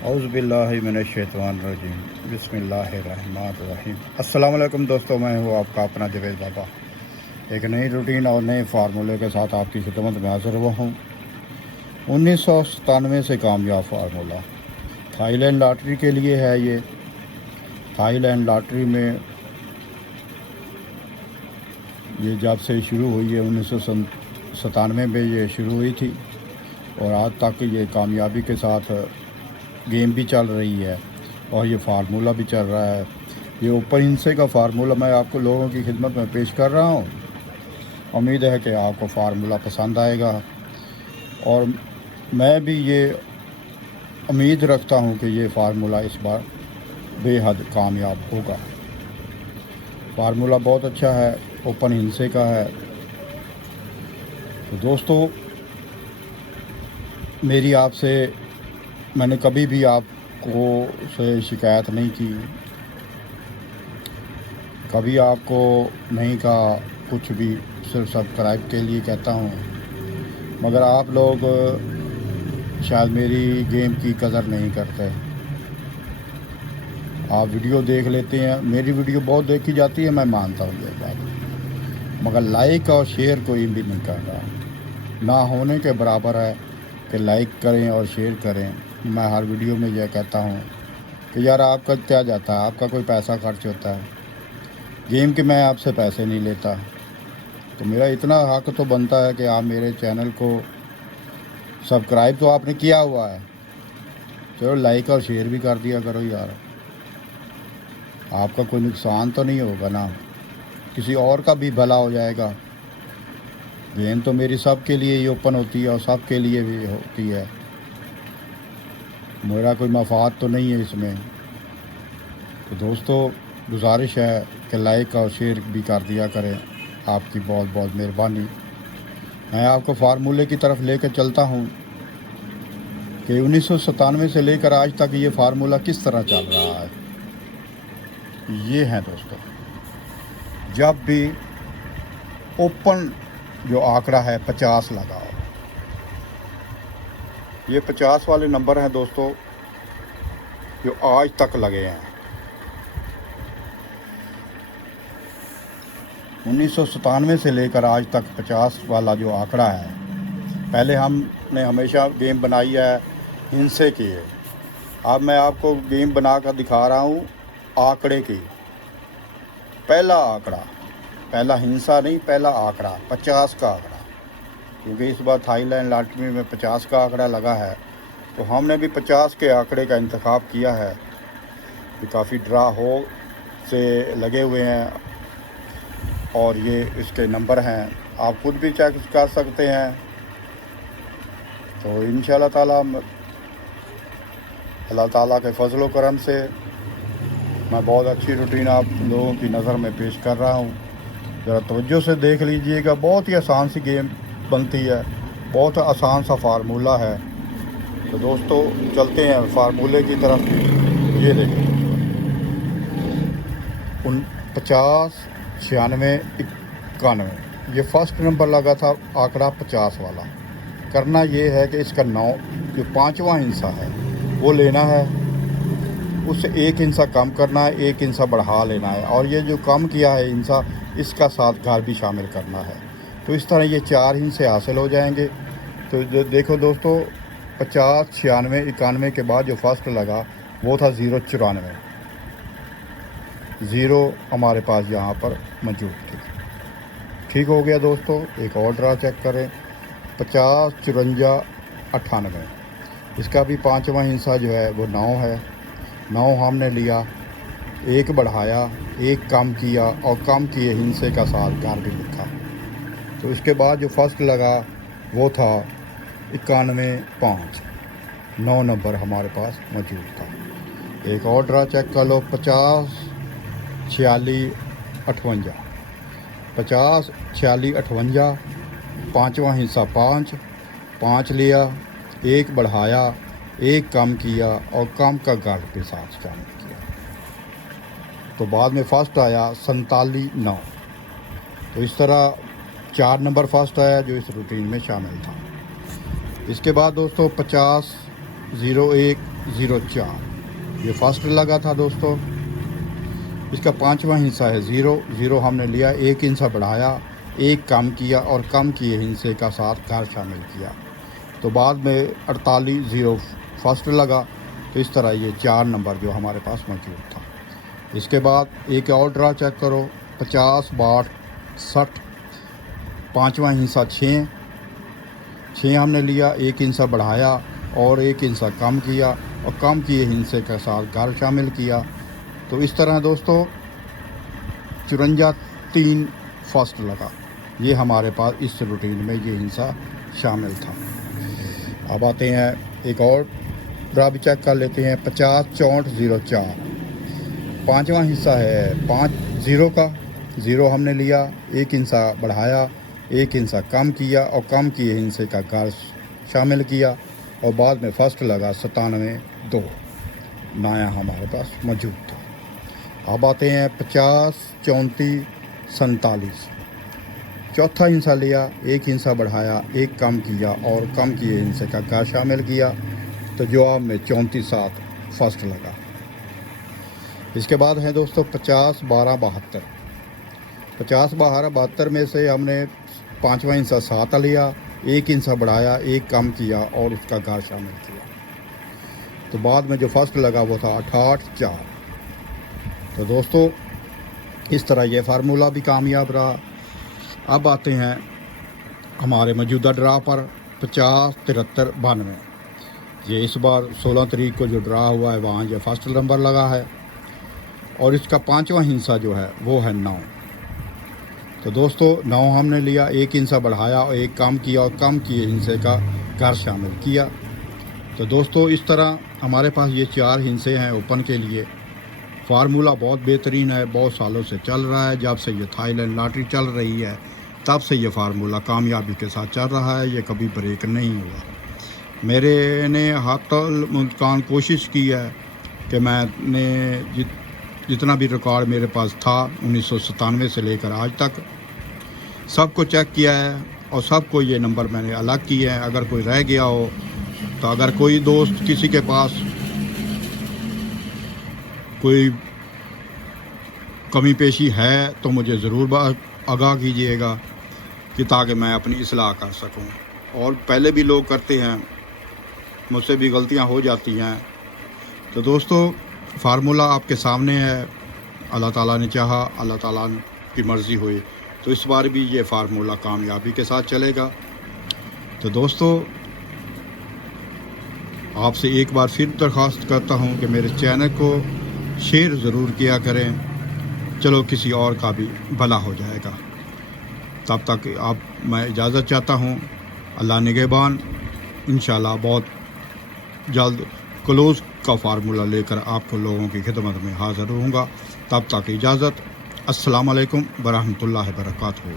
औज़ुबिल्लाहिमिनश्शैतानिर्रजीम बिस्मिल्लाहिर्रहमानिर्रहीम। अस्सलाम वालेकुम दोस्तों, मैं हूँ आपका अपना जवेद बाबा। एक नई रूटीन और नए फार्मूले के साथ आपकी खिदमत में हाज़िर हुआ हूँ। 1997 से कामयाब फार्मूला थाईलैंड लॉटरी के लिए है। ये थाईलैंड लॉटरी में ये जब से शुरू हुई है 1997 में ये शुरू हुई थी और आज तक ये कामयाबी के साथ गेम भी चल रही है और ये फार्मूला भी चल रहा है। ये ओपन हिस्से का फार्मूला मैं आपको लोगों की खिदमत में पेश कर रहा हूँ। उम्मीद है कि आपको फार्मूला पसंद आएगा और मैं भी ये उम्मीद रखता हूँ कि ये फार्मूला इस बार बेहद कामयाब होगा। फार्मूला बहुत अच्छा है, ओपन हिस्से का है। तो दोस्तों, मेरी आपसे मैंने कभी भी आपको से शिकायत नहीं की, कभी आपको नहीं कहा कुछ भी, सिर्फ सब्सक्राइब के लिए कहता हूँ। मगर आप लोग शायद मेरी गेम की कदर नहीं करते। आप वीडियो देख लेते हैं, मेरी वीडियो बहुत देखी जाती है, मैं मानता हूँ ये बात, मगर लाइक और शेयर कोई भी नहीं कर रहा। ना होने के बराबर है कि लाइक करें और शेयर करें। मैं हर वीडियो में यह कहता हूँ कि यार आपका क्या जाता है, आपका कोई पैसा खर्च होता है गेम के, मैं आपसे पैसे नहीं लेता। तो मेरा इतना हक तो बनता है कि आप मेरे चैनल को सब्सक्राइब तो आपने किया हुआ है, चलो लाइक और शेयर भी कर दिया करो यार। आपका कोई नुकसान तो नहीं होगा ना, किसी और का भी भला हो जाएगा। गेम तो मेरी सब के लिए ही ओपन होती है और सब के लिए भी होती है, मेरा कोई मफाद तो नहीं है इसमें। तो दोस्तों, गुजारिश है कि लाइक और शेयर भी कर दिया करें, आपकी बहुत बहुत मेहरबानी। मैं आपको फार्मूले की तरफ लेकर चलता हूँ कि 1997 से लेकर आज तक ये फार्मूला किस तरह चल रहा है। ये है दोस्तों, जब भी ओपन जो आंकड़ा है 50 लगाओ, ये 50 वाले नंबर हैं दोस्तों जो आज तक लगे हैं। 1997 से लेकर आज तक 50 वाला जो आंकड़ा है, पहले हमने हमेशा गेम बनाई है हिंसे की है। अब मैं आपको गेम बना कर दिखा रहा हूँ आंकड़े की। पहला आंकड़ा, पहला हिंसा नहीं, पहला आंकड़ा 50 का आंकड़ा, क्योंकि इस बार थाईलैंड लॉटरी में 50 का आंकड़ा लगा है, तो हमने भी 50 के आंकड़े का इंतखाब किया है। कि काफ़ी ड्रा हो से लगे हुए हैं और ये इसके नंबर हैं, आप खुद भी चेक कर सकते हैं। तो इंशाल्लाह ताला अल्लाह ताला के फजल व करम से मैं बहुत अच्छी रूटीन आप लोगों की नज़र में पेश कर रहा हूँ। ज़रा तवज्जो से देख लीजिएगा, बहुत ही आसान सी गेम बनती है, बहुत आसान सा फार्मूला है। तो दोस्तों चलते हैं फार्मूले की तरफ। ये देखिए 50, 96, 91, ये फर्स्ट नंबर लगा था आंकड़ा 50 वाला। करना ये है कि इसका 9 जो 5वां हिस्सा है वो लेना है, उससे एक हिस्सा कम करना है, एक हिस्सा बढ़ा लेना है, और ये जो कम किया है हिस्सा इसका साथ घर भी शामिल करना है। तो इस तरह ये 4 हिस्से हासिल हो जाएंगे। तो देखो दोस्तों, 50, 96, 91 के बाद जो फर्स्ट लगा वो था 094। 0 हमारे पास यहाँ पर मौजूद थी। ठीक हो गया दोस्तों। एक और ड्रा चेक करें, 50, 54, 98, इसका भी 5वां हिस्सा जो है वो 9 है। 9 हमने लिया, एक बढ़ाया, एक कम किया और कम किए हिस्से का साथ घर भी लिखा। तो इसके बाद जो फर्स्ट लगा वो था 91, 5, 9 नंबर हमारे पास मौजूद था। एक और ड्रा चेक कर लो, 50, 46, 58, 50, 46, 58, 5वां हिस्सा 5, 5 लिया, एक बढ़ाया, एक कम किया और कम का घर के साथ शामिल किया। तो बाद में फर्स्ट आया 47, 9। तो इस तरह 4 नंबर फर्स्ट आया जो इस रूटीन में शामिल था। इसके बाद दोस्तों 50, 01, 5004 ये फर्स्ट लगा था दोस्तों। इसका 5वां हिस्सा है 0 हमने लिया, 1 हिस्सा बढ़ाया, 1 कम किया और कम किए हिस्से का साथ घर शामिल किया, तो बाद में 48 फर्स्ट लगा। तो इस तरह ये 4 नंबर जो हमारे पास मौजूद था। इसके बाद एक और ड्रा चेक करो, 50 62 60 5वां हिस्सा 6 हमने लिया, 1 हिस्सा बढ़ाया और 1 हिस्सा कम किया और कम किए हिस्से के साथ घर शामिल किया। तो इस तरह दोस्तों 54 3 फर्स्ट लगा। ये हमारे पास इस रूटीन में ये हिस्सा शामिल था। अब आते हैं एक और ड्रा भी चेक कर लेते हैं, 50 64 04 5वां हिस्सा है 50 का। 0 हमने लिया, 1 हिस्सा बढ़ाया, 1 हिस्सा कम किया और कम किए हिस्से का घर शामिल किया और बाद में फर्स्ट लगा 97 2 नया हमारे पास मौजूद था। अब आते हैं 50 34 47 चौथा हिस्सा लिया, 1 हिस्सा बढ़ाया, 1 कम किया और कम किए हिस्से का घर शामिल किया, तो जवाब में 34 7 फर्स्ट लगा। इसके बाद है दोस्तों 50 12 72 50 12 72 में से हमने 5वां हिस्सा 7 लिया, 1 हिस्सा बढ़ाया, 1 कम किया और उसका घर शामिल किया, तो बाद में जो फर्स्ट लगा वो था 68 4। तो दोस्तों इस तरह ये फार्मूला भी कामयाब रहा। अब आते हैं हमारे मौजूदा ड्रा पर, 50 73 92 ये इस बार 16 तारीख को जो ड्रा हुआ है वहाँ ये फर्स्ट नंबर लगा है और इसका 5वां हिस्सा जो है वो है 9। तो दोस्तों 9 हमने लिया, 1 हिस्सा बढ़ाया और 1 कम किया और कम किए हिस्से का घर शामिल किया। तो दोस्तों इस तरह हमारे पास ये 4 हिस्से हैं ओपन के लिए। फार्मूला बहुत बेहतरीन है, बहुत सालों से चल रहा है, जब से ये थाईलैंड लॉटरी चल रही है तब से ये फार्मूला कामयाबी के साथ चल रहा है, ये कभी ब्रेक नहीं हुआ। मेरे ने हातल मुल्कान कोशिश की है कि मैंने जितना भी रिकॉर्ड मेरे पास था 1997 से लेकर आज तक सबको चेक किया है और सबको ये नंबर मैंने अलग किए हैं। अगर कोई रह गया हो तो अगर कोई दोस्त किसी के पास कोई कमी पेशी है तो मुझे ज़रूर आगाह कीजिएगा कि ताकि मैं अपनी इस्लाह कर सकूं। और पहले भी लोग करते हैं, मुझसे भी गलतियां हो जाती हैं। तो दोस्तों फार्मूला आपके सामने है, अल्लाह ताला ने चाहा, अल्लाह ताला की मर्ज़ी हुई तो इस बार भी ये फार्मूला कामयाबी के साथ चलेगा। तो दोस्तों आपसे एक बार फिर दरख्वास्त करता हूं कि मेरे चैनल को शेयर ज़रूर किया करें, चलो किसी और का भी भला हो जाएगा। तब तक मैं इजाज़त चाहता हूं, अल्लाह निगहबान। इंशाल्लाह बहुत जल्द क्लोज़ का फार्मूला लेकर आपको लोगों की खिदमत में हाज़िर रहूँगा। तब तक इजाज़त। अस्सलाम वालेकुम व रहमतुल्लाहि व बरकातहू।